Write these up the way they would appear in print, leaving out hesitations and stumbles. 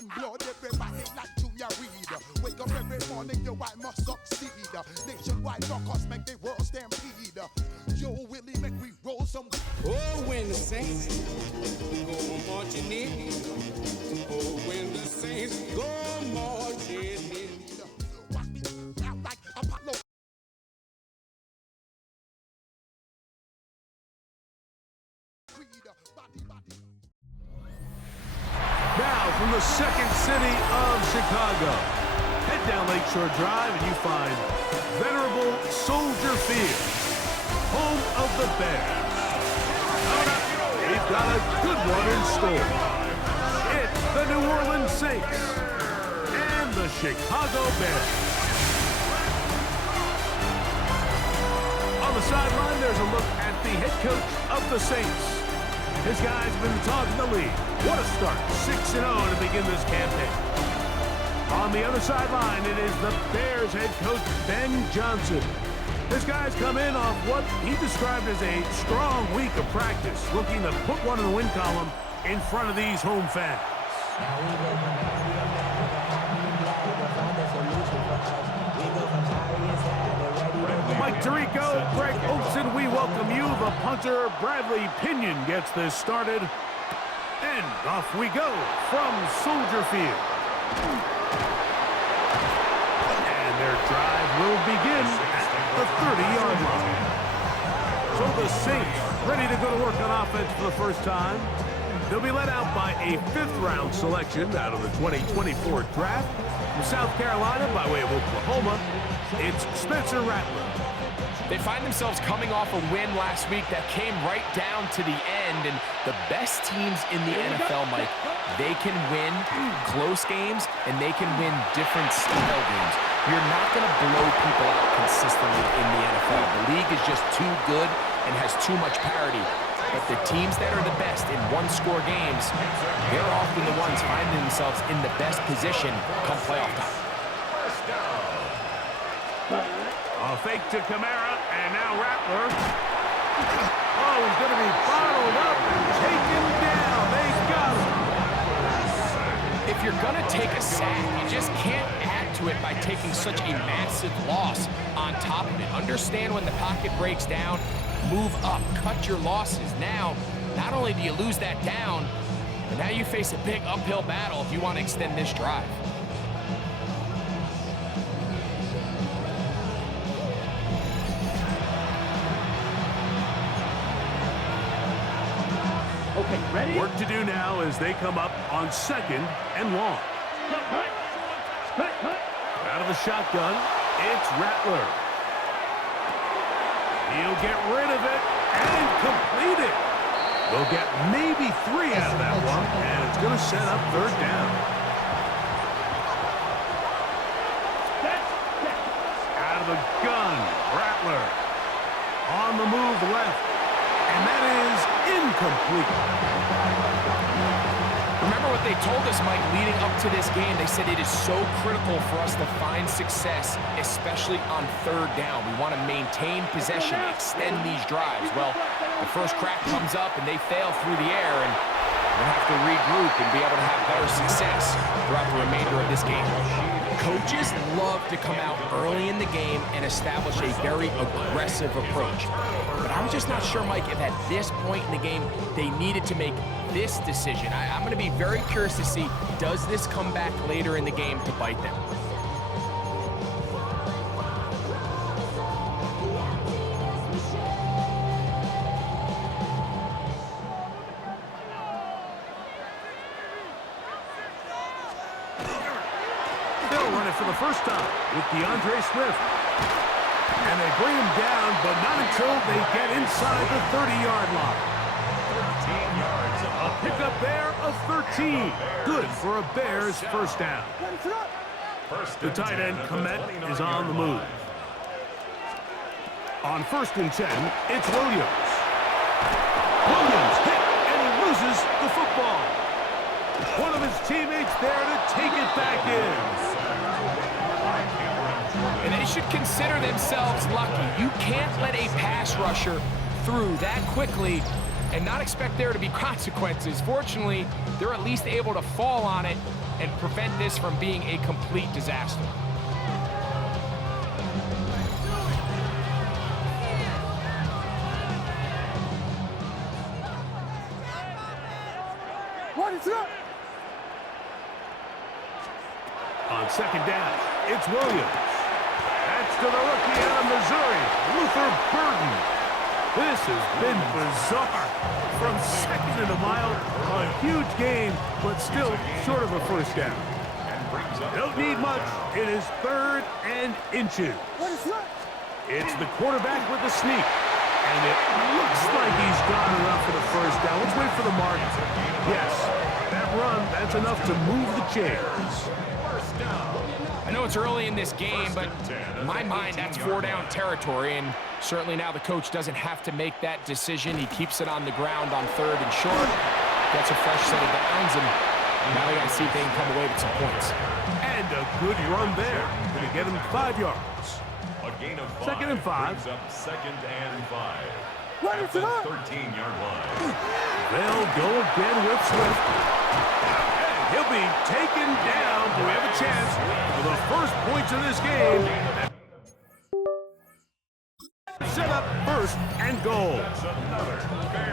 man blood, everybody like Junior Reed. Wake up every morning, yo, I must succeed. Nationwide knockouts make the world stampede. Yo, Willie, make we roll some. Oh, when the Saints go marching in. Oh, when the Saints go marching in. Watch me out like Apollo. Now from the second city of Chicago, head down Lakeshore Drive and you find venerable Soldier Field, home of the Bears. We've got a good one in store. It's the New Orleans Saints and the Chicago Bears. On the sideline, there's a look at the head coach of the Saints. His guys have been the talk of the league. What a start, 6-0 to begin this campaign. On the other sideline, it is the Bears head coach, Ben Johnson. His guys come in off what he described as a strong week of practice, looking to put one in the win column in front of these home fans. Mike Tirico, Greg Oakson, we welcome you. The punter, Bradley Pinion, gets this started. And off we go from Soldier Field. And their drive will begin at the 30-yard line. So the Saints ready to go to work on offense for the first time. They'll be led out by a fifth-round selection out of the 2024 draft. From South Carolina by way of Oklahoma, it's Spencer Rattler. They find themselves coming off a win last week that came right down to the end, and the best teams in the NFL, Mike, they can win close games, and they can win different style games. You're not going to blow people out consistently in the NFL. The league is just too good and has too much parity. But the teams that are the best in one-score games, they're often the ones finding themselves in the best position come playoff time. A fake to Kamara, and now Rattler. Oh, he's going to be bottled up and taken down. They got him. If you're going to take a sack, you just can't add to it by taking such a massive loss on top of it. Understand when the pocket breaks down, move up, cut your losses. Now, not only do you lose that down, but now you face a big uphill battle if you want to extend this drive. Okay, ready? Work to do now as they come up on second and long. Out of the shotgun, it's Rattler. He'll get rid of it and complete it. We'll get maybe 3 out of that one, and it's going to set up third down. Out of the gun, Rattler. On the move left, and that is incomplete. Remember what they told us, Mike, leading up to this game. They said it is so critical for us to find success, especially on third down. We want to maintain possession, extend these drives. Well, the first crack comes up and they fail through the air, and we'll have to regroup and be able to have better success throughout the remainder of this game. Coaches love to come out early in the game and establish a very aggressive approach. But I'm just not sure, Mike, if at this point in the game they needed to make this decision. I'm going to be very curious to see, does this come back later in the game to bite them? They'll run it for the first time with DeAndre Swift. And they bring him down, but not until they get inside the 30-yard line. 13 yards. A pickup there of 13. Good for a Bears first down. The tight end, Komet, is on the move. On 1st and 10, it's Williams. Williams hit, and he loses the football. One of his teammates there to take it back in. And they should consider themselves lucky. You can't let a pass rusher through that quickly and not expect there to be consequences. Fortunately, they're at least able to fall on it and prevent this from being a complete disaster. What is up? On second down, it's Williams. That's to the rookie out of Missouri, Luther Burden. This has been bizarre. From second and a mile, a huge gain, but still short of a first down. Don't need much. It is 3rd and inches. What is up? It's the quarterback with the sneak. And it looks like he's got enough for the first down. Let's wait for the mark. Yes, that run, that's enough to move the chains. I know it's early in this game, but in my mind, that's 4-down territory, and certainly now the coach doesn't have to make that decision. He keeps it on the ground on 3rd and short, gets a fresh set of downs, and now they got to see if they can come away with some points. And a good run there. Going to get him 5 yards. A gain of 5. 2nd and 5. Brings up 2nd and 5. What At is the up? 13-yard line. They'll go again with Swift. And he'll be taken down. Do we have a chance for the first points of this game? Set up 1st and goal.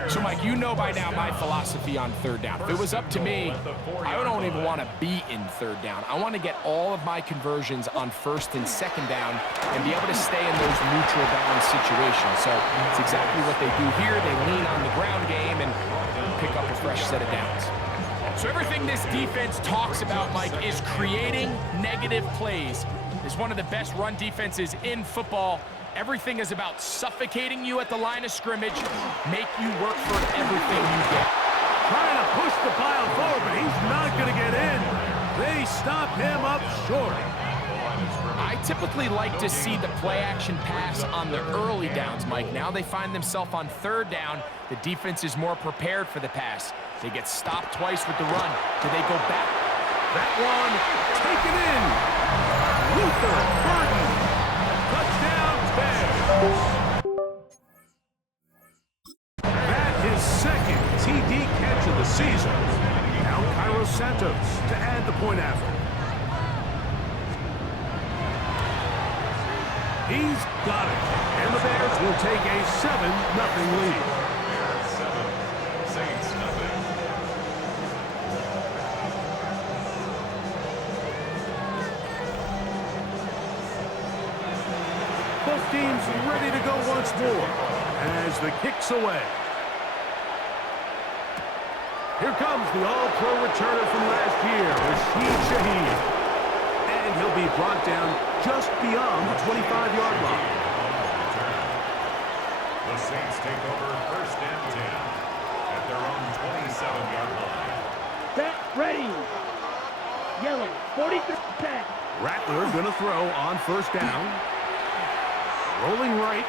So, Mike, you know by now my philosophy on 3rd down. If it was up to me, I don't even want to be in 3rd down. I want to get all of my conversions on 1st and 2nd down and be able to stay in those neutral down situations. So it's exactly what they do here. They lean on the ground game and pick up a fresh set of downs. So everything this defense talks about, Mike, is creating negative plays. It's one of the best run defenses in football. Everything is about suffocating you at the line of scrimmage, make you work for everything you get. Trying to push the pile forward, but he's not going to get in. They stop him up short. I typically like to see the play-action pass on the early downs, Mike. Now they find themselves on 3rd down. The defense is more prepared for the pass. They get stopped twice with the run. Do they go back? That one taken in. Luther Burden. Touchdown, Bears. That is 2nd TD catch of the season. Now Cairo Santos to add the point after. He's got it. And the Bears will take a 7-0 lead. 7, Saints nothing. Both teams ready to go once more as the kick's away. Here comes the all-pro returner from last year, Rashid Shaheed. And he'll be brought down just beyond the 25-yard line. The Saints take over 1st and 10 at their own 27-yard line. Set, ready. Yellow, 43-10. Rattler going to throw on 1st down. Rolling right.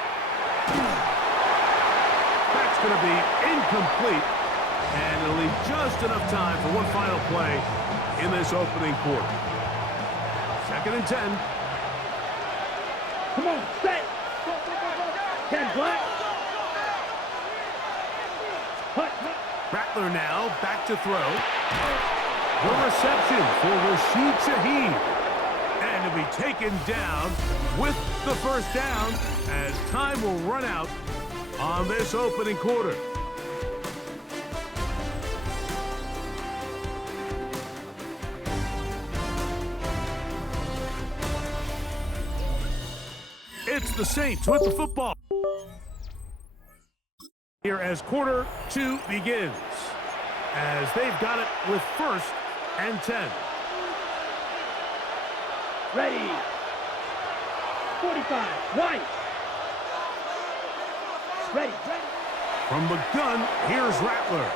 That's going to be incomplete. And it'll leave just enough time for one final play in this opening quarter. 2nd and 10. Come on, set. 10 black. Hut. Rattler now back to throw. The reception for Rashid Shaheed. And to be taken down with the 1st down as time will run out on this opening quarter. It's the Saints with the football. Here as quarter 2 begins. As they've got it with 1st and 10. Ready. 45. White. Ready. From the gun, here's Rattler.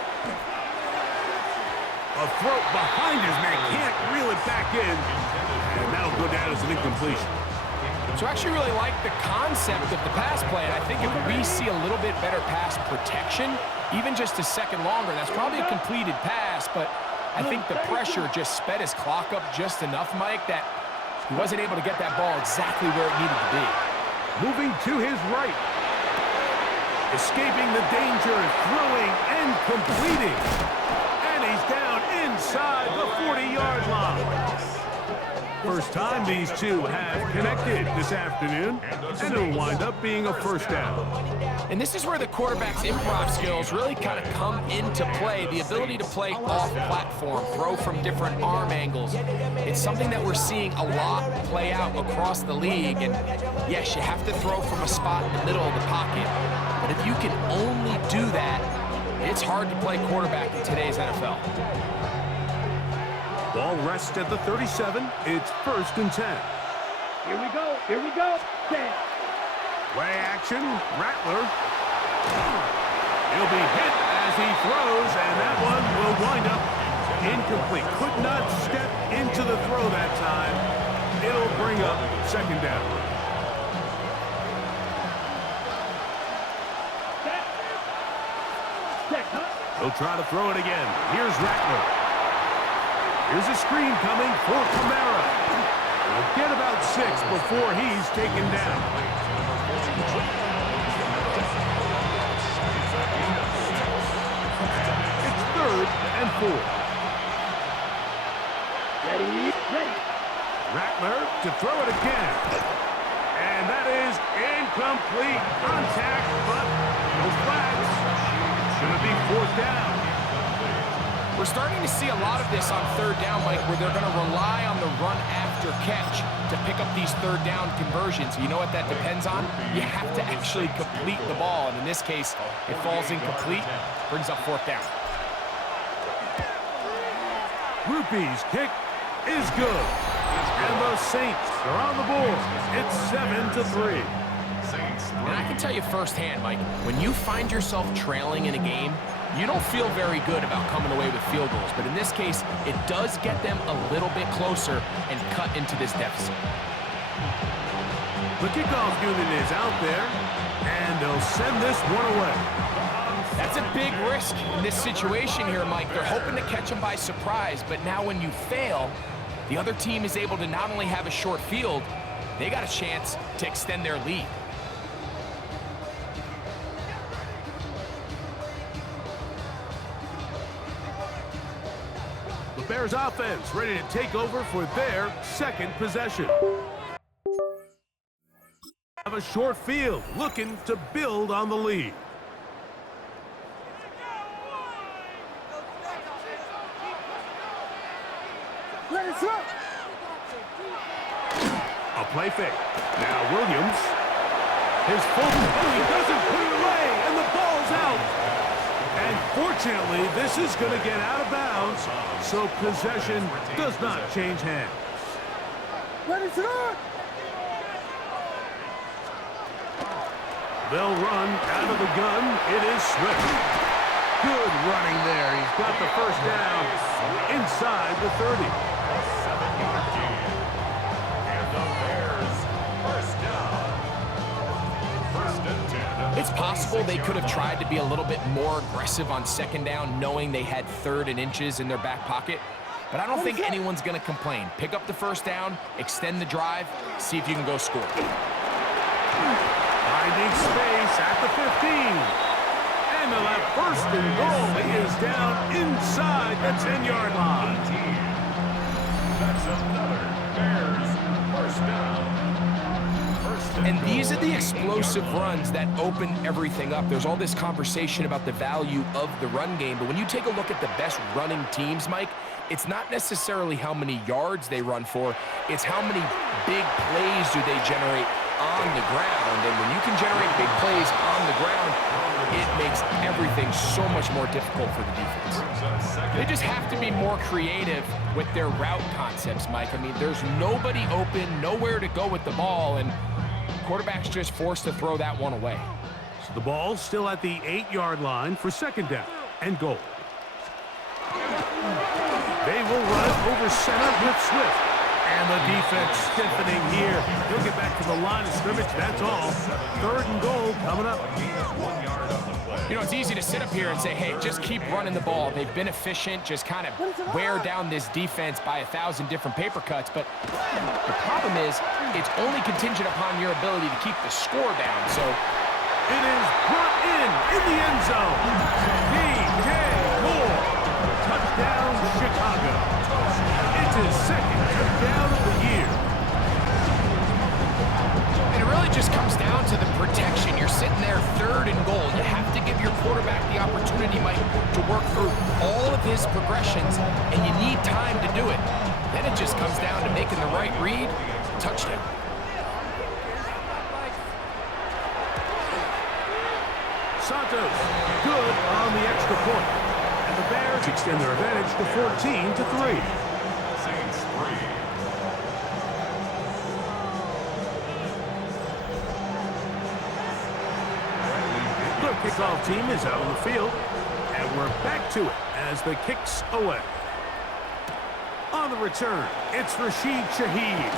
A throw behind his man. Can't reel it back in. And that'll go down as an incompletion. So I actually really like the concept of the pass play, and I think if we see a little bit better pass protection, even just a second longer, that's probably a completed pass, but I think the pressure just sped his clock up just enough, Mike, that he wasn't able to get that ball exactly where it needed to be. Moving to his right. Escaping the danger, throwing and completing. And he's down inside the 40-yard line. First time these two have connected this afternoon, and it'll wind up being a first down. And this is where the quarterback's improv skills really kind of come into play. The ability to play off-platform, throw from different arm angles. It's something that we're seeing a lot play out across the league. And yes, you have to throw from a spot in the middle of the pocket. But if you can only do that, it's hard to play quarterback in today's NFL. Ball rests at the 37. It's 1st and 10. Here we go. Here we go. Set. Play action. Rattler. He'll be hit as he throws, and that one will wind up incomplete. Could not step into the throw that time. It'll bring up 2nd down. Set. He'll try to throw it again. Here's Rattler. Here's a screen coming for Kamara. He'll get about 6 before he's taken down. It's 3rd and 4. Ready. Rattler to throw it again. And that is incomplete. Contact, but no flags. Should it be 4th down? We're starting to see a lot of this on 3rd down, Mike, where they're going to rely on the run after catch to pick up these 3rd down conversions. You know what that depends on? You have to actually complete the ball, and in this case, it falls incomplete, brings up 4th down. Rupee's kick is good. And the Saints are on the board. It's 7-3. And I can tell you firsthand, Mike, when you find yourself trailing in a game, you don't feel very good about coming away with field goals. But in this case, it does get them a little bit closer and cut into this deficit. The kickoff unit is out there, and they'll send this one away. That's a big risk in this situation here, Mike. They're hoping to catch them by surprise, but now when you fail, the other team is able to not only have a short field, they got a chance to extend their lead. The Bears offense ready to take over for their 2nd possession. Have a short field, looking to build on the lead. A play fake. Now Williams. His full, he doesn't put it away, and the ball's out. And fortunately, this is going to get out of bounds, so possession does not change hands. They'll run out of the gun. It is Swift. Good running there. He's got the 1st down inside the 30. It's possible they could have tried to be a little bit more aggressive on 2nd down, knowing they had 3rd and inches in their back pocket. But I don't think anyone's going to complain. Pick up the 1st down, extend the drive, see if you can go score. Finding space at the 15. And they'll have 1st and goal. He is down inside the 10-yard line. That's another Bears 1st down. And these are the explosive runs that open everything up. There's all this conversation about the value of the run game, but when you take a look at the best running teams, Mike, it's not necessarily how many yards they run for, it's how many big plays do they generate on the ground. And when you can generate big plays on the ground, it makes everything so much more difficult for the defense. They just have to be more creative with their route concepts, Mike. I mean, there's nobody open, nowhere to go with the ball, and quarterback's just forced to throw that one away. So the ball's still at the 8-yard line for 2nd down and goal. They will run it over center with Swift. And the defense stiffening here. He'll get back to the line of scrimmage, that's all. 3rd and goal coming up. You know, it's easy to sit up here and say, hey, just keep running the ball. They've been efficient, just kind of wear down this defense by 1,000 different paper cuts. But the problem is, it's only contingent upon your ability to keep the score down. So It is brought in the end zone. DJ Moore. Touchdown, Chicago. It's his second touchdown of the year. And it really just comes down to the protection. You're sitting there 3rd and goal. You have to give your quarterback the opportunity, Mike, to work through all of his progressions, and you need time to do it. Then it just comes down to making the right read. Touchdown. Santos, good on the extra point. And the Bears extend their advantage to 14-3. Saints 3. The kickoff team is out on the field, and we're back to it as the kick's away. On the return, it's Rashid Shaheed.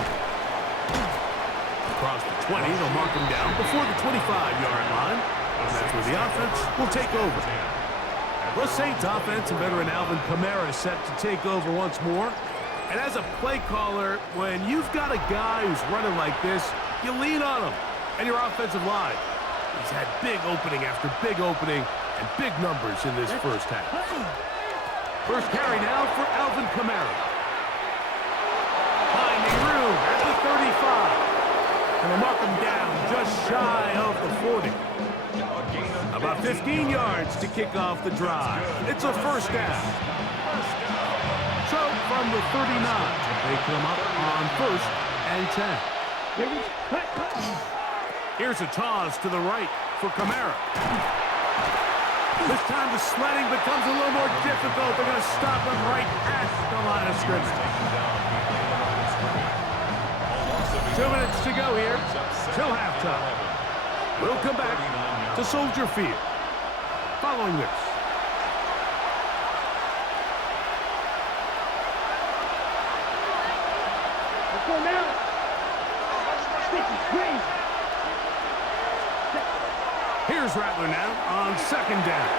Across the 20, they'll mark him down before the 25-yard line. And that's where the offense will take over. The Saints offense and veteran Alvin Kamara is set to take over once more. And as a play caller, when you've got a guy who's running like this, you lean on him and your offensive line. He's had big opening after big opening and big numbers in this first half. First carry now for Alvin Kamara. Finding room at the 35. And they'll mark him down just shy of the 40. About 15 yards to kick off the drive. It's a first down. So from the 39, they come up on 1st and 10. Here's a toss to the right for Kamara. This time the sledding becomes a little more difficult. They're going to stop him right at the line of scrimmage. 2 minutes to go here till halftime. We'll come back to Soldier Field following this. Let's go now. This is crazy. Here's Rattler now on 2nd down.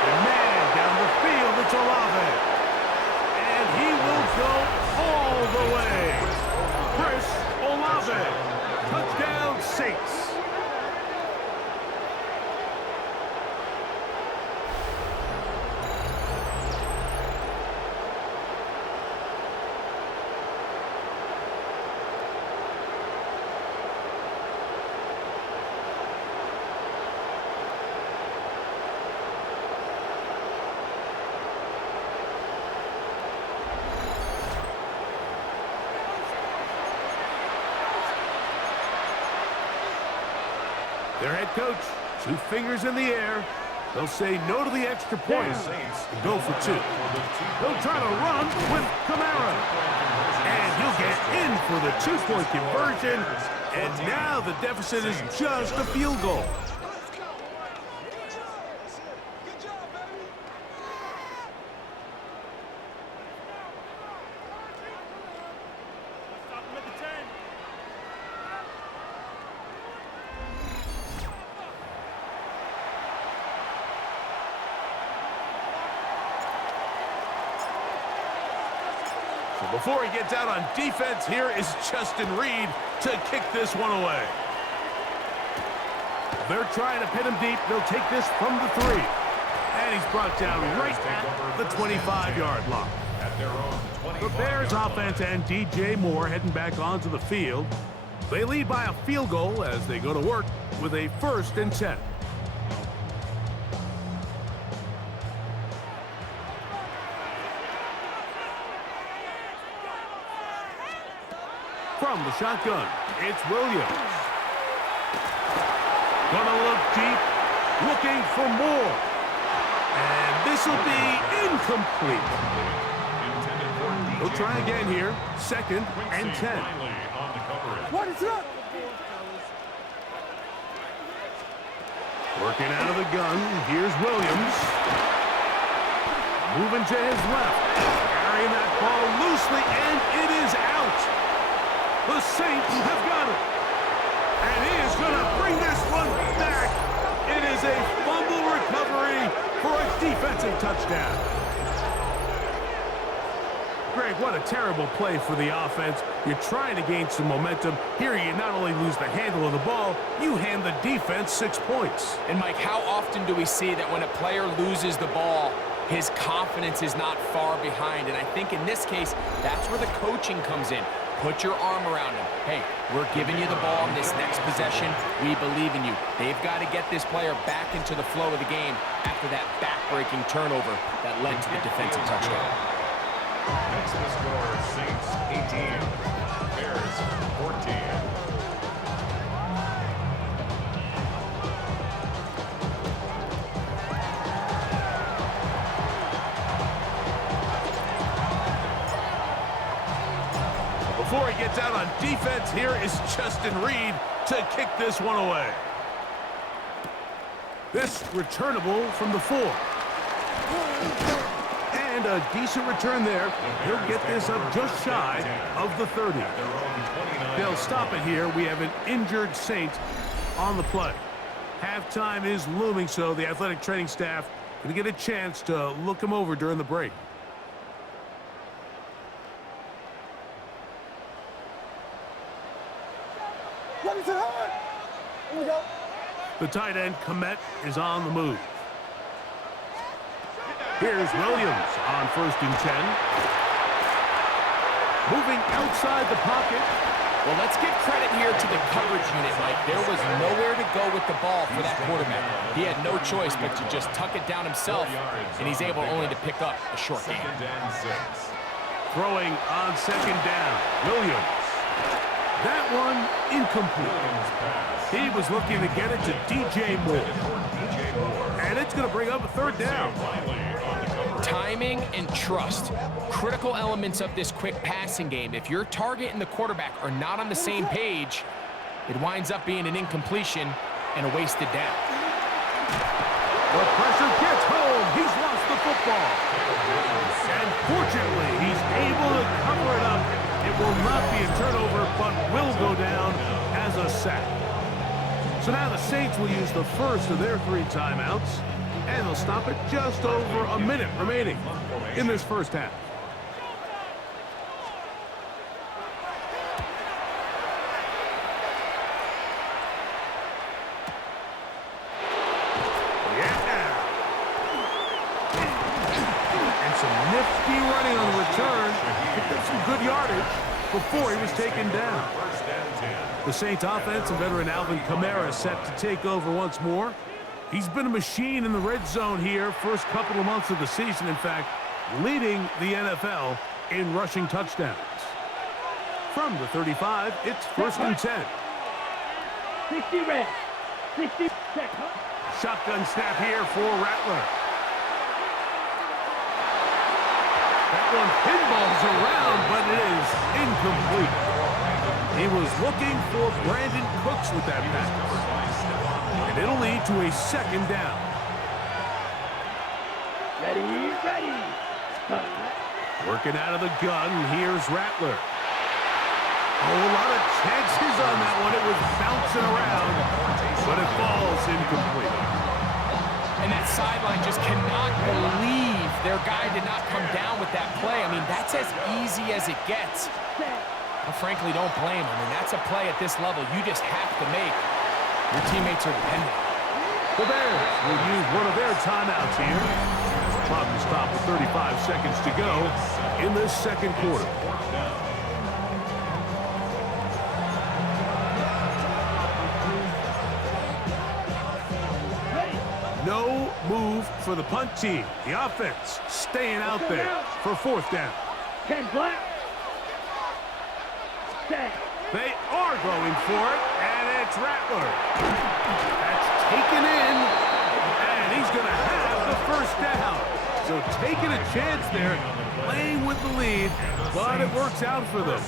The man down the field, it's Olave. And he will go all the way. Chris Olave. Touchdown, Saints. Their head coach, 2 fingers in the air. They'll say no to the extra point and go for 2. They'll try to run with Kamara. And he'll get in for the 2-point conversion. And now the deficit is just a field goal. Before he gets out on defense, here is Justin Reed to kick this one away. They're trying to pin him deep. They'll take this from the 3. And he's brought down right at the 25-yard line. The Bears offense and DJ Moore heading back onto the field. They lead by a field goal as they go to work with a 1st and 10. From the shotgun, it's Williams. Gonna look deep, looking for more. And this will be incomplete. We'll try again here, 2nd and 10. What is up? Working out of the gun, here's Williams. Moving to his left, carrying that ball loosely, and it is out. The Saints have got it. And he is going to bring this one back. It is a fumble recovery for a defensive touchdown. Greg, what a terrible play for the offense. You're trying to gain some momentum. Here you not only lose the handle of the ball, you hand the defense 6 points. And Mike, how often do we see that when a player loses the ball, his confidence is not far behind? And I think in this case, that's where the coaching comes in. Put your arm around him. Hey, we're giving you the ball in this next possession. We believe in you. They've got to get this player back into the flow of the game after that back-breaking turnover that led to the defensive touchdown. Next to score, Saints 18, Bears 14. Before he gets out on defense, here is Justin Reed to kick this one away. This returnable from the 4. And a decent return there. He'll get this up just shy of the 30. They'll stop it here. We have an injured Saint on the play. Halftime is looming, so the athletic training staff going to get a chance to look him over during the break. The tight end, Komet, is on the move. Here's Williams on 1st and 10. Moving outside the pocket. Well, let's give credit here to the coverage unit, Mike. There was nowhere to go with the ball for that quarterback. He had no choice but to just tuck it down himself, and he's able only to pick up a short gain. Throwing on 2nd down, Williams. That one incomplete. He was looking to get it to DJ Moore. And it's going to bring up a 3rd down. Timing and trust, critical elements of this quick passing game. If your target and the quarterback are not on the same page, it winds up being an incompletion and a wasted down. The pressure gets home. He's lost the football. And fortunately, he's able to cover it up. It will not be a turnover, but will go down as a sack. So now the Saints will use the first of their 3 timeouts, and they'll stop it just over a minute remaining in this first half. Yeah! And some nifty running on the return. Picked up some good yardage before he was taken down. The Saints offense and veteran Alvin Kamara set to take over once more. He's been a machine in the red zone here first couple of months of the season. In fact, leading the NFL in rushing touchdowns. From the 35, it's 1st and 10. 60 red. 60 check. Shotgun snap here for Rattler. That one pinballs around, but it is incomplete. He was looking for Brandon Cooks with that pass. And it'll lead to a 2nd down. Ready, ready. Working out of the gun, here's Rattler. Oh, a lot of chances on that one. It was bouncing around, but it falls incomplete. And that sideline just cannot believe their guy did not come down with that play. I mean, that's as easy as it gets. I frankly don't blame him. I mean, that's a play at this level you just have to make. Your teammates are dependent. The Bears will use one of their timeouts here. Clock will stop with 35 seconds to go in this 2nd quarter. No move for the punt team. The offense staying out there for 4th down. 10 black. They are going for it, and it's Rattler. That's taken in, and he's going to have the 1st down. So taking a chance there, playing with the lead, but it works out for them.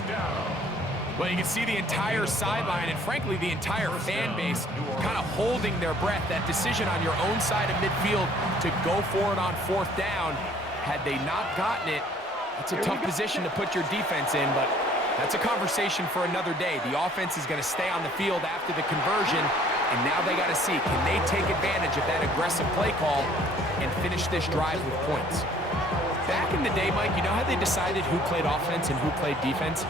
Well, you can see the entire sideline and, frankly, the entire fan base kind of holding their breath. That decision on your own side of midfield to go for it on 4th down, had they not gotten it, it's a tough position to put your defense in, but that's a conversation for another day. The offense is going to stay on the field after the conversion, and now they got to see, can they take advantage of that aggressive play call and finish this drive with points? Back in the day, Mike, you know how they decided who played offense and who played defense?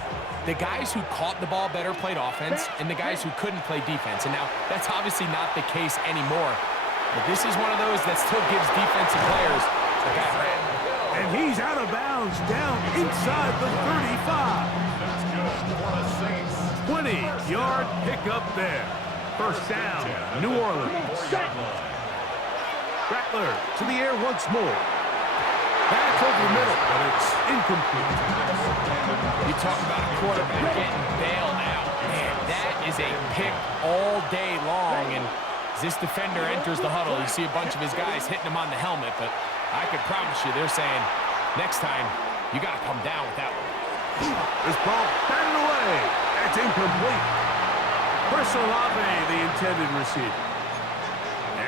The guys who caught the ball better played offense, and the guys who couldn't play defense. And now, that's obviously not the case anymore. But this is one of those that still gives defensive players a bad rap. And he's out of bounds, down inside the 35. That's good for the Saints. 20-yard pickup there. First down, New Orleans. 4-yard line. Rattler to the air once more. Back over the middle, but it's incomplete. You talk about a quarterback getting bailed out. Man, that is a pick all day long. And as this defender enters the huddle, you see a bunch of his guys hitting him on the helmet. But I could promise you they're saying, next time, you got to come down with that one. This ball batted away. That's incomplete. Chris Olave, the intended receiver.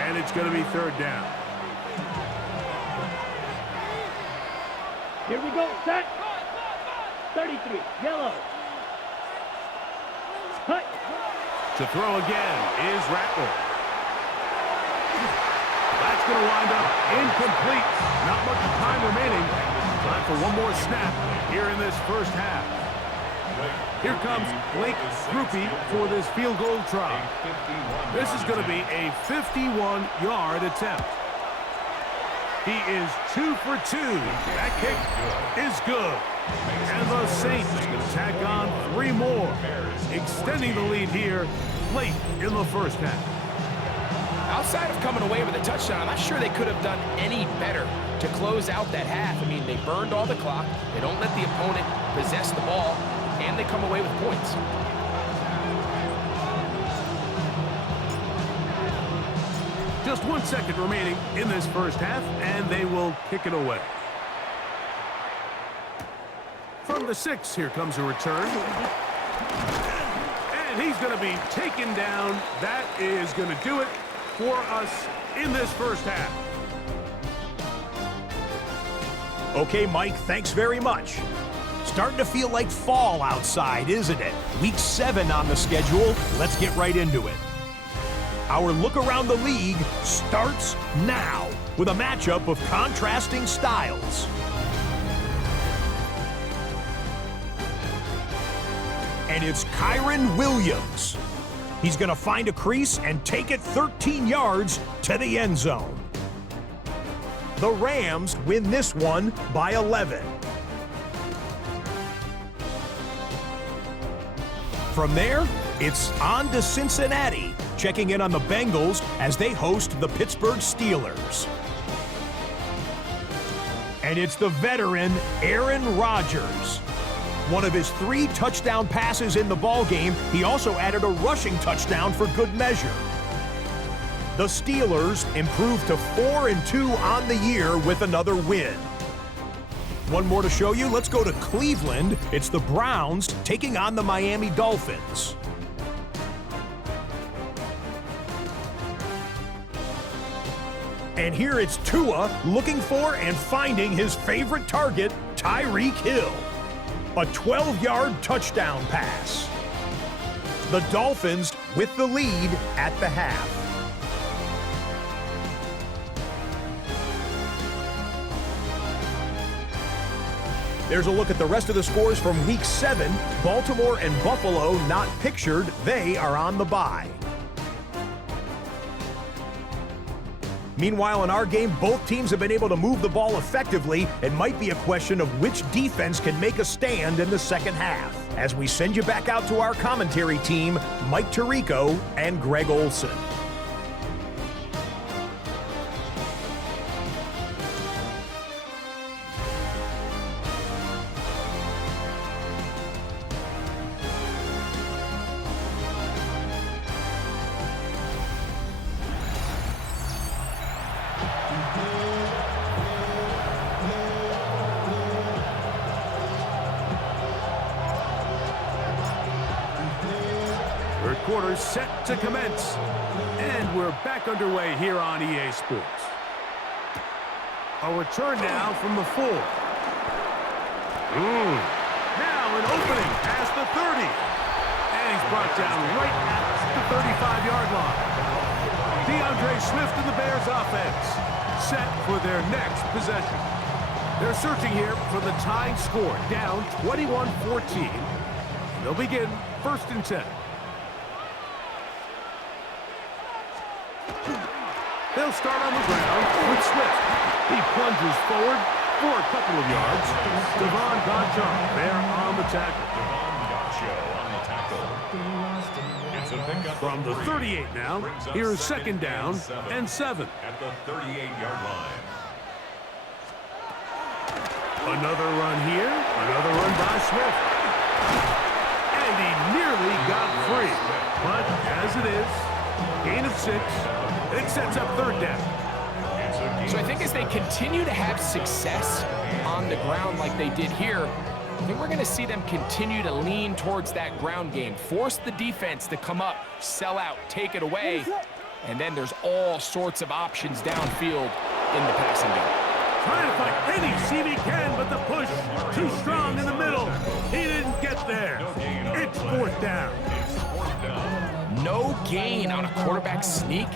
And it's going to be third down. Here we go, set. 33, yellow. Cut. To throw again is Rattler. That's going to wind up incomplete. Not much time remaining. Time for one more snap here in this first half. Here comes Blake Grupe for this field goal try. This is going to be a 51-yard attempt. He is 2 for 2. That kick is good. And the Saints going to tack on 3 more, extending the lead here late in the first half. Outside of coming away with a touchdown, I'm not sure they could have done any better to close out that half. I mean, they burned all the clock. They don't let the opponent possess the ball, and they come away with points. Just 1 second remaining in this first half, and they will kick it away. From the 6, here comes a return. And he's going to be taken down. That is going to do it for us in this first half. Okay, Mike, thanks very much. Starting to feel like fall outside, isn't it? Week 7 on the schedule. Let's get right into it. Our look around the league starts now with a matchup of contrasting styles. And it's Kyron Williams. He's going to find a crease and take it 13 yards to the end zone. The Rams win this one by 11. From there, it's on to Cincinnati, checking in on the Bengals as they host the Pittsburgh Steelers. And it's the veteran Aaron Rodgers. One of his 3 touchdown passes in the ballgame, he also added a rushing touchdown for good measure. The Steelers improved to 4-2 on the year with another win. One more to show you. Let's go to Cleveland. It's the Browns taking on the Miami Dolphins. And here it's Tua looking for and finding his favorite target, Tyreek Hill. A 12-yard touchdown pass. The Dolphins with the lead at the half. There's a look at the rest of the scores from Week 7. Baltimore and Buffalo not pictured. They are on the bye. Meanwhile, in our game, both teams have been able to move the ball effectively. It might be a question of which defense can make a stand in the second half. As we send you back out to our commentary team, Mike Tirico and Greg Olson. Third quarter set to commence. And we're back underway here on EA Sports. A return now from the 4. Now an opening past the 30. And he's brought down right at the 35-yard line. DeAndre Swift and the Bears offense set for their next possession. They're searching here for the tying score, down 21-14. They'll begin 1st and 10. They'll start on the ground with Swift. He plunges forward for a couple of yards. Devon Gotcha there on the tackle. Devon Gotcha on the tackle. It's a pickup From the 38 now, here's 2nd down and 7. At the 38-yard line. Another run here, another run by Swift. And he nearly got free. But as it is, gain of 6. It sets up 3rd down. So I think as they continue to have success on the ground like they did here, I think we're going to see them continue to lean towards that ground game, force the defense to come up, sell out, take it away, and then there's all sorts of options downfield in the passing game. Trying to fight any seam he can, but the push too strong in the middle. He didn't get there. It's 4th down. No gain on a quarterback sneak?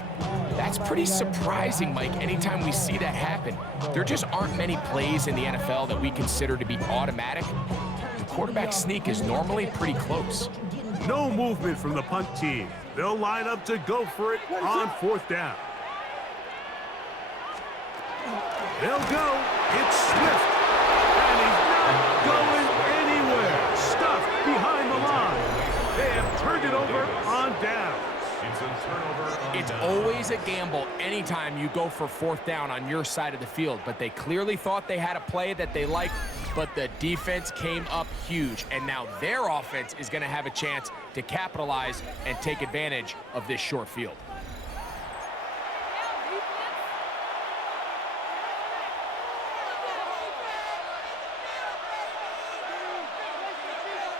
That's pretty surprising, Mike, anytime we see that happen. There just aren't many plays in the NFL that we consider to be automatic. The quarterback sneak is normally pretty close. No movement from the punt team. They'll line up to go for it on 4th down. They'll go. It's Swift. And he's not going anywhere. Stuffed behind the line. They have turned it over on down. It's a turnover on It's down. always a gamble anytime you go for 4th down on your side of the field, but they clearly thought they had a play that they liked, but the defense came up huge, and now their offense is going to have a chance to capitalize and take advantage of this short field.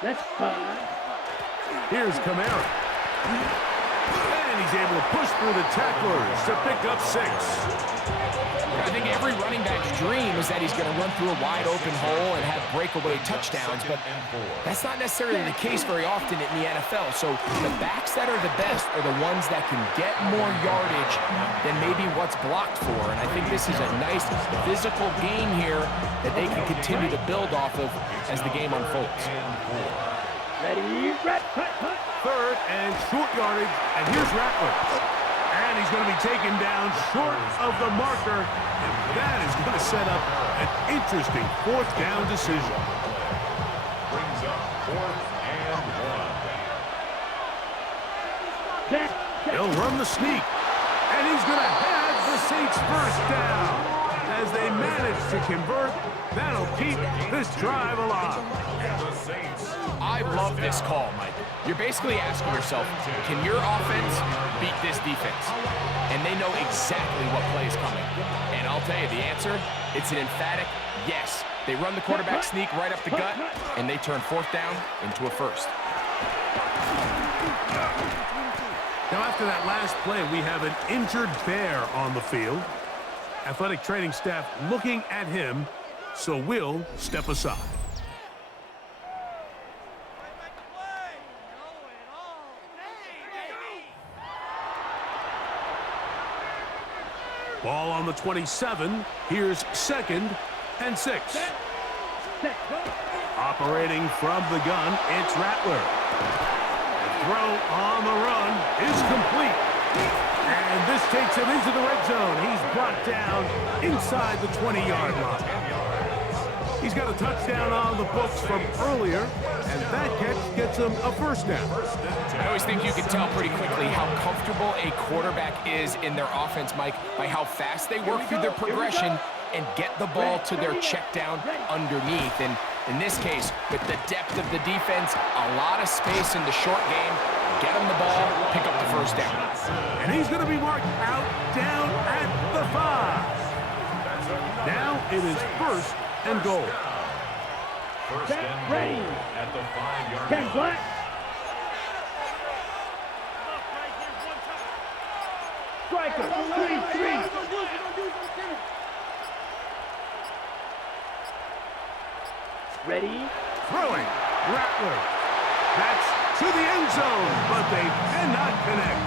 That's fine. Here's Kamara. And he's able to push through the tacklers to pick up 6. I think every running back's dream is that he's going to run through a wide open hole and have breakaway touchdowns, but that's not necessarily the case very often in the NFL. So the backs that are the best are the ones that can get more yardage than maybe what's blocked for. And I think this is a nice physical game here that they can continue to build off of as the game unfolds. Ready, red, cut. 3rd and short yardage, and here's Rattler. And he's going to be taken down short of the marker, and that is going to set up an interesting 4th down decision. Brings up 4th and 1. They'll run the sneak, and he's going to have the Saints 1st down. As they manage to convert, that'll keep this drive alive. The Saints. I love this call, Mike. You're basically asking yourself, can your offense beat this defense? And they know exactly what play is coming. And I'll tell you the answer, it's an emphatic yes. They run the quarterback sneak right up the gut, and they turn 4th down into a 1st. Now, after that last play, we have an injured Bear on the field. Athletic training staff looking at him, so we'll step aside. Ball on the 27. Here's 2nd and 6. Operating from the gun, it's Rattler. The throw on the run is complete. And this takes him into the red zone. He's brought down inside the 20-yard line. He's got a touchdown on the books from earlier, and that catch gets him a 1st down. I always think you can tell pretty quickly how comfortable a quarterback is in their offense, Mike, by how fast they work through their progression and get the ball to their check down underneath. And in this case, with the depth of the defense, a lot of space in the short game, get him the ball, pick up the 1st down. And he's going to be marked out down at the 5. Now it is 1st and goal. 1st and Ready. goal at the 5-yard Ken line. Black. Striker, 33. Ready. Throwing. Rattler. That's to the end zone, but they cannot connect.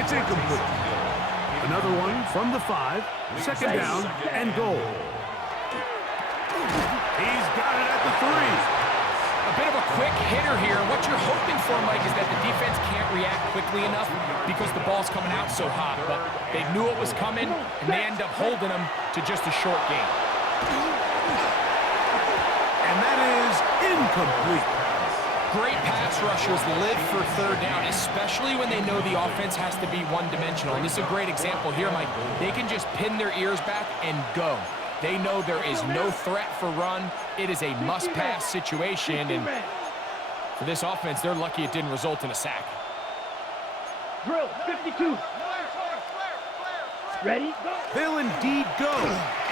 It's incomplete. Another one from the 5. 2nd down and goal. got it at the 3. A bit of a quick hitter here. What you're hoping for, Mike, is that the defense can't react quickly enough because the ball's coming out so hot. But they knew it was coming, and they end up holding them to just a short gain. And that is incomplete. Great pass rushers live for third down, especially when they know the offense has to be one-dimensional. And this is a great example here, Mike. They can just pin their ears back and go. They know there is no threat for run. It is a must-pass situation, and for this offense, they're lucky it didn't result in a sack. Drill, 52. Ready? Go. They'll indeed go.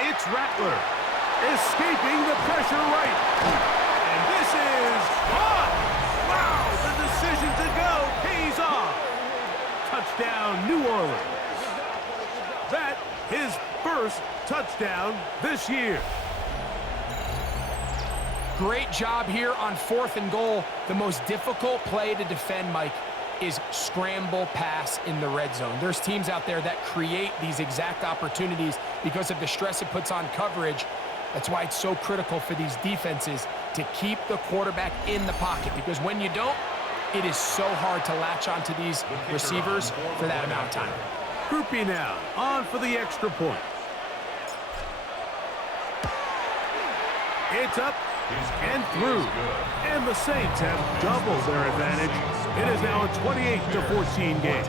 It's Rattler, escaping the pressure right. And this is on. Wow, the decision to go pays off. Touchdown, New Orleans. That his first touchdown this year. Great job here on 4th and goal. The most difficult play to defend, Mike, is scramble pass in the red zone. There's teams out there that create these exact opportunities because of the stress it puts on coverage. That's why it's so critical for these defenses to keep the quarterback in the pocket, because when you don't, it is so hard to latch onto these receivers for that amount of time. Groupie now, on for the extra point. It's up and through. And the Saints have doubled their advantage. It is now a 28-14 game.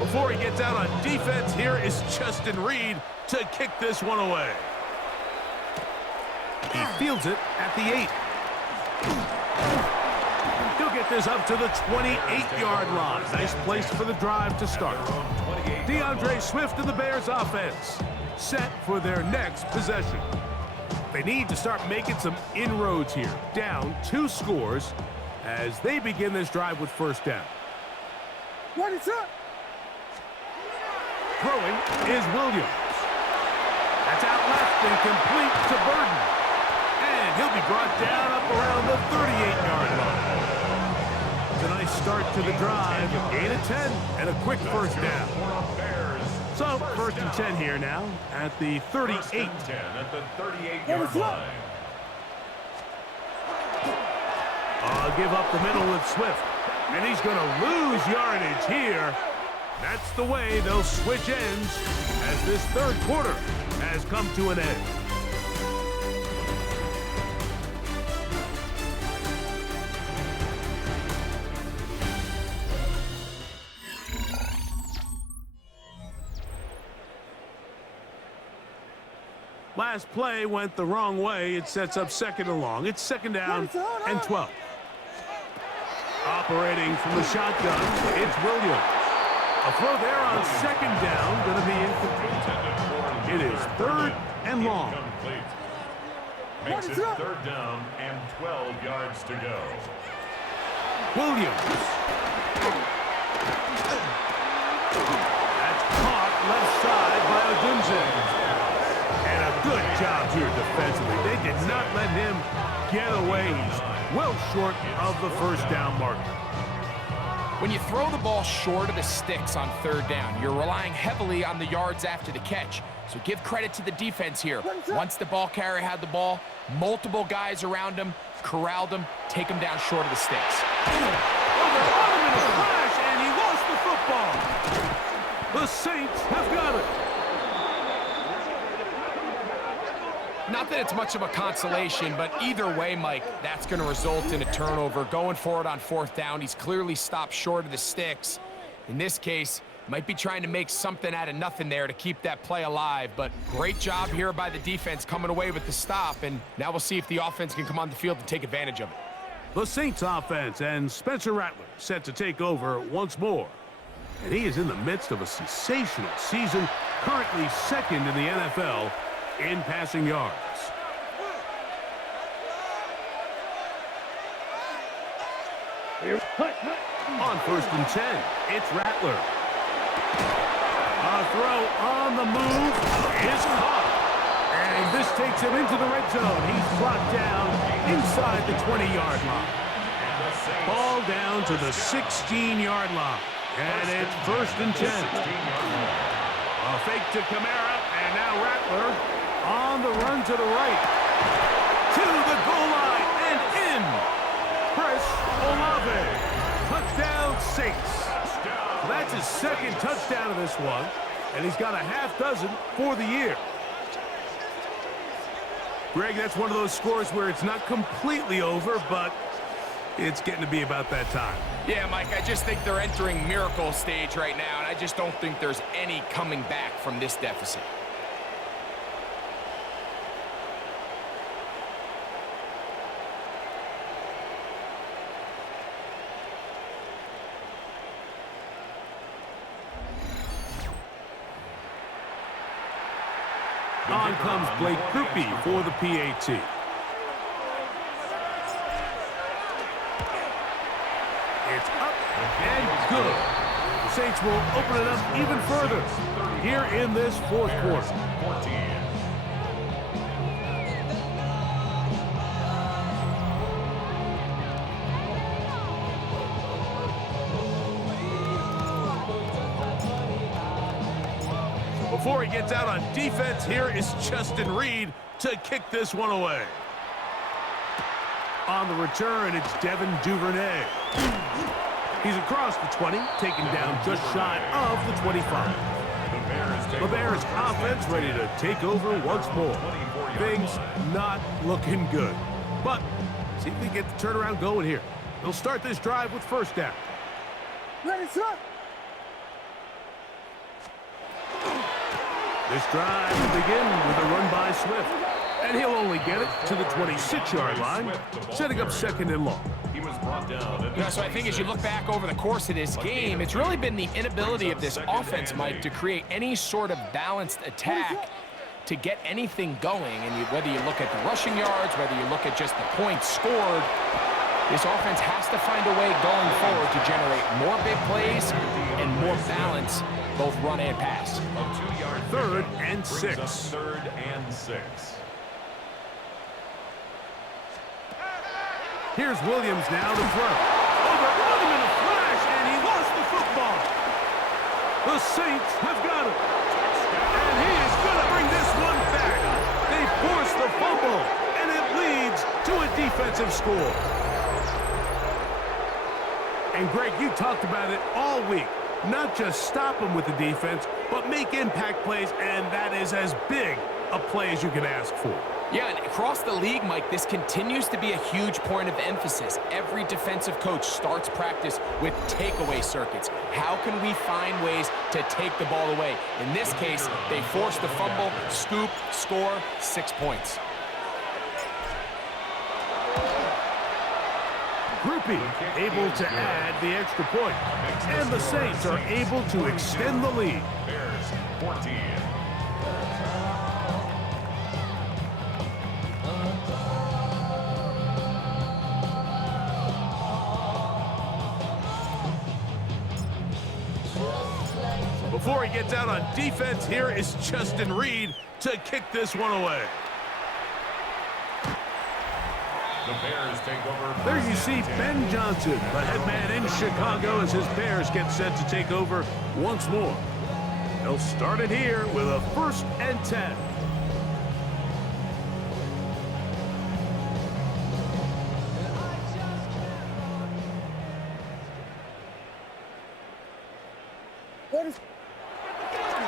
Before he gets out on defense, here is Justin Reed to kick this one away. He fields it at the 8. He'll get this up to the 28-yard line. Nice place for the drive to start. DeAndre Swift and the Bears offense set for their next possession. They need to start making some inroads here. Down 2 scores as they begin this drive with first down. What is up? Throwing is Williams. That's out left and complete to Burden. And he'll be brought down up around the 38-yard line. It's a nice start to the drive. 8 of 10 and a quick first down. So, first and 10 here now at the 38. First and 10 at the 38-yard line. Give up the middle with Swift. And he's going to lose yardage here. That's the way they'll switch ends as this third quarter has come to an end. Last play went the wrong way. It sets up second and long. It's second down and 12. Operating from the shotgun, it's Williams. A throw there on second down, going to be incomplete. It is third and long. Makes it third down and 12 yards to go. Williams. That's caught left side by Odunze. And a good job here defensively. They did not let him get away. He's well short of the first down marker. When you throw the ball short of the sticks on third down, you're relying heavily on the yards after the catch. So give credit to the defense here. Once the ball carrier had the ball, multiple guys around him, corralled him, take him down short of the sticks. Overcaught him in a flash, and he lost the football. The Saints have got it. Not that it's much of a consolation, but either way, Mike, that's going to result in a turnover. Going forward on fourth down, he's clearly stopped short of the sticks. In this case, might be trying to make something out of nothing there to keep that play alive, but great job here by the defense coming away with the stop, and now we'll see if the offense can come on the field and take advantage of it. The Saints offense and Spencer Rattler set to take over once more. And he is in the midst of a sensational season, currently second in the NFL in passing yards. On first and 10, it's Rattler. A throw on the move is caught. And this takes him into the red zone. He's brought down inside the 20-yard line. And the Ball down to the 16-yard line. And it's 1st and 10. A fake to Kamara, and now Rattler on the run to the right. To the goal line and in. Chris Olave. Touchdown Saints. So that's his 2nd touchdown of this one, and he's got a half dozen for the year. Greg, that's one of those scores where it's not completely over, but it's getting to be about that time. Yeah, Mike, I just think they're entering miracle stage right now, and I just don't think there's any coming back from this deficit. On comes Blake Krupe for the PAT. It's up and good. The Saints will open it up even further here in this 4th quarter. 14. Before he gets out on defense, here is Justin Reed to kick this one away. On the return, it's Devin Duvernay. He's across the 20, taken down just shy of the 25. The Bears offense ready to take over once more. Things not looking good. But see if they get the turnaround going here. They'll start this drive with 1st down. Ready, sir. This drive will begin with a run by Swift. And he'll only get it to the 26-yard line, setting up 2nd and long. He was brought down. So I think as you look back over the course of this game, it's really been the inability of this offense, Mike, to create any sort of balanced attack to get anything going. And whether you look at the rushing yards, whether you look at just the points scored, this offense has to find a way going forward to generate more big plays and more balance, both run and pass. 3rd and 6. 3rd and 6. Here's Williams now to throw. Overrun him in a flash, and he lost the football. The Saints have got it. And he is going to bring this one back. They force the fumble, and it leads to a defensive score. And Greg, you talked about it all week. Not just stop them with the defense, but make impact plays, and that is as big a play as you can ask for. Yeah, and across the league, Mike, this continues to be a huge point of emphasis. Every defensive coach starts practice with takeaway circuits. How can we find ways to take the ball away? In this case, they force the fumble, scoop, score, 6 points. Krupe able to add the extra point. And the Saints are able to extend the lead. Bears 14. Before he gets out on defense, here is Justin Reed to kick this one away. The Bears take over. There you see Ben Johnson, the head man in Chicago, as his Bears get set to take over once more. They'll start it here with a 1st and 10.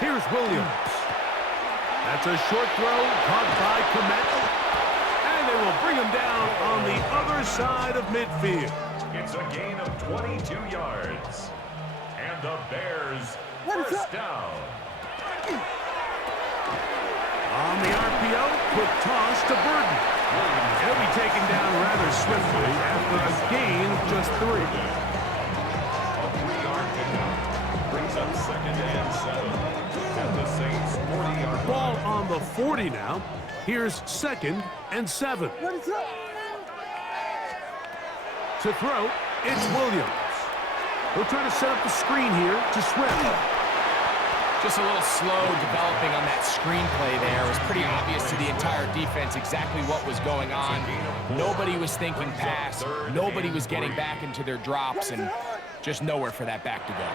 Here's Williams. That's a short throw caught by Komet. And they will bring him down on the other side of midfield. It's a gain of 22 yards. And the Bears 1st down. On the RPO, quick toss to Burton. He'll be taken down rather swiftly after a gain of just 3. A 3-yard pickup brings up 2nd and 7. At the Saints 40-yard Ball on the 40 now. Here's 2nd and 7. To throw, it's Williams. He'll try to set up the screen here to Swift. Just a little slow developing on that screenplay there. It was pretty obvious to the entire defense exactly what was going on. Nobody was thinking pass. Nobody was getting back into their drops, and just nowhere for that back to go.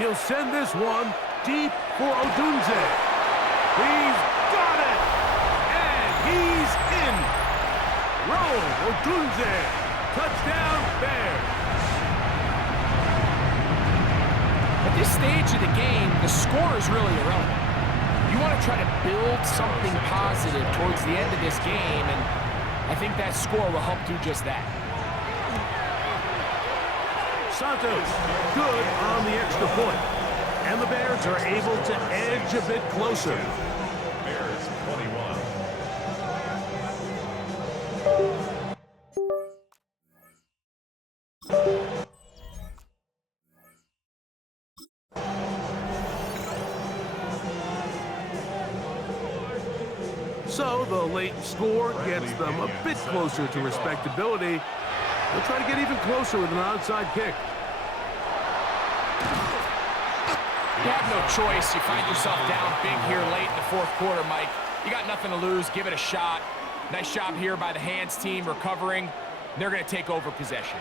He'll send this one deep for Odunze. He's got it! And he's in! Roll Odunze! Touchdown, Bears! At this stage of the game, the score is really irrelevant. You want to try to build something positive towards the end of this game, and I think that score will help do just that. Santos, good on the extra point. And the Bears are able to edge a bit closer. Bears 21. So the late score gets them a bit closer to respectability. They'll try to get even closer with an onside kick. You have no choice. You find yourself down big here late in the fourth quarter, Mike. You got nothing to lose. Give it a shot. Nice job here by the hands team recovering. They're going to take over possession.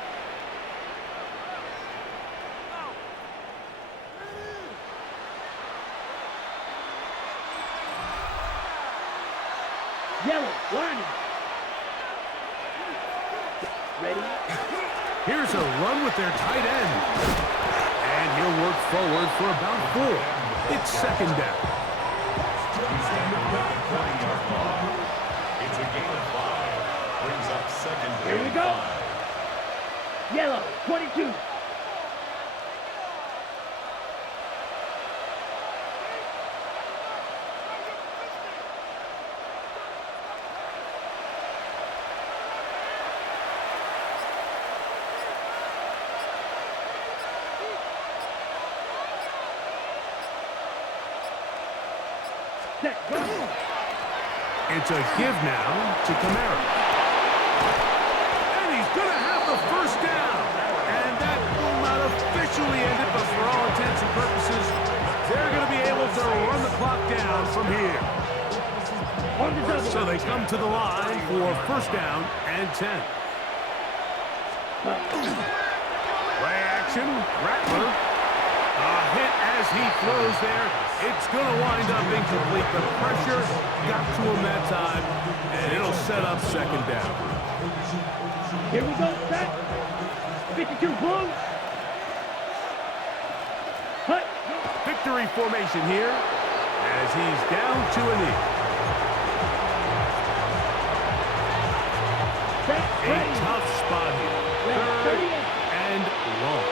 Yellow, line. Ready? Here's a run with their tight end. And he'll work forward for about 4. It's second down. It's a gain of 5. Brings up second down. Here we go. Yellow, 22. It's a give now to Kamara. And he's going to have the first down. And that will not officially end it, but for all intents and purposes, they're going to be able to run the clock down from here. So they come to the line for first down and 10. Play action, Rattler. A hit as he throws there. It's going to wind up incomplete. The pressure got to him that time, and it'll set up second down. Here we go, set. 52 blue. Hut. Victory formation here as he's down to a knee. A tough spot here. Third and long.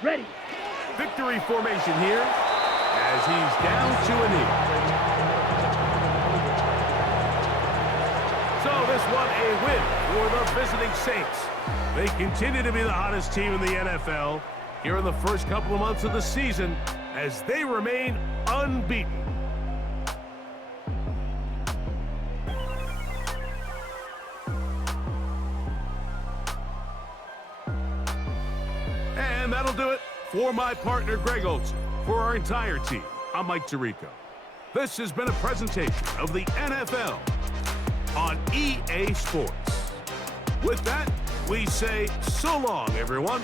Ready. Victory formation here as he's down to a knee. So this one a win for the visiting Saints. They continue to be the hottest team in the NFL here in the first couple of months of the season as they remain unbeaten. And that'll do it for my partner, Greg Olson. For our entire team, I'm Mike Tirico. This has been a presentation of the NFL on EA Sports. With that, we say so long, everyone.